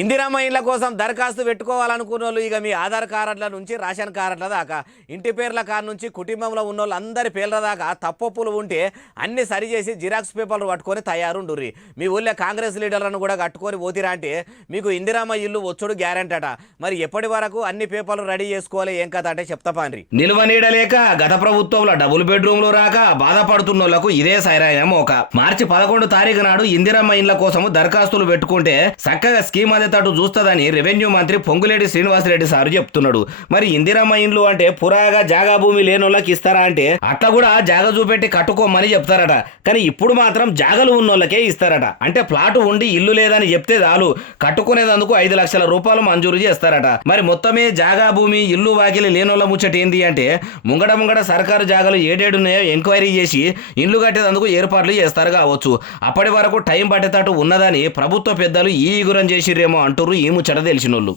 ఇందిరమ్మ ఇండ్ల కోసం దరఖాస్తు పెట్టుకోవాలనుకున్న వాళ్ళు ఇక మీ ఆధార్ కార్డుల నుంచి రేషన్ కార్డుల దాకా ఇంటి పేర్ల కాడ నుంచి కుటుంబంలో ఉన్న వాళ్ళు అందరి పేర్ల దాకా తప్పొప్పులు ఉంటే అన్ని సరిచేసి జిరాక్స్ పేపర్లు పట్టుకొని తయారుండుర్రి. మీ ఊళ్ళో కాంగ్రెస్ లీడర్లను కూడా కట్టుకొని పోతిరా అంటే మీకు ఇందిరమ్మ ఇల్లు వచ్చుడు గ్యారెంటీ అట. మరి ఎప్పటి వరకు అన్ని పేపర్లు రెడీ చేసుకోవాలి ఏం కథ అంటే చెప్తా పాండ్రి. నిల్వ నీడలేక గత ప్రభుత్వంలో డబుల్ బెడ్రూమ్లు రాక బాధపడుతున్నోళ్లకు ఇదే సైరాయం ఒక. మార్చి 11 తారీఖు నాడు ఇందిరమ్మ ఇండ్ల కోసం దరఖాస్తులు పెట్టుకుంటే చక్కగా స్కీమ్ తట్టు చూస్తుందని రెవెన్యూ మంత్రి పొంగులేటి శ్రీనివాసరెడ్డి సారు చెప్తున్నాడు. మరి ఇందిరమ్మ ఇండ్లు అంటే పురాగా జాగా భూమి లేనోళ్ళకి ఇస్తారా అంటే అట్లా కూడా జాగా చూపెట్టి కట్టుకోమని చెప్తారట. కానీ ఇప్పుడు మాత్రం జాగలు ఉన్నోళ్ళకే ఇస్తారట. అంటే ప్లాట్ ఉండి ఇల్లు లేదని చెప్తే చాలు కట్టుకునేందుకు 5 లక్షల రూపాయలు మంజూరు చేస్తారట. మరి మొత్తమే జాగా భూమి ఇల్లు వాకిలి లేనోళ్ళ ముచ్చట ఏంది అంటే ముంగడ సర్కారు జాగాలు ఏడేడున్నాయో ఎంక్వైరీ చేసి ఇండ్లు కట్టేందుకు ఏర్పాట్లు చేస్తారు కావచ్చు. అప్పటి వరకు టైం పట్టేటట్టు ఉన్నదని ప్రభుత్వ పెద్దలు ఈ గురం చేసిర్రేమో అంటారు ఈ ముచ్చట తెలిసినోళ్ళు.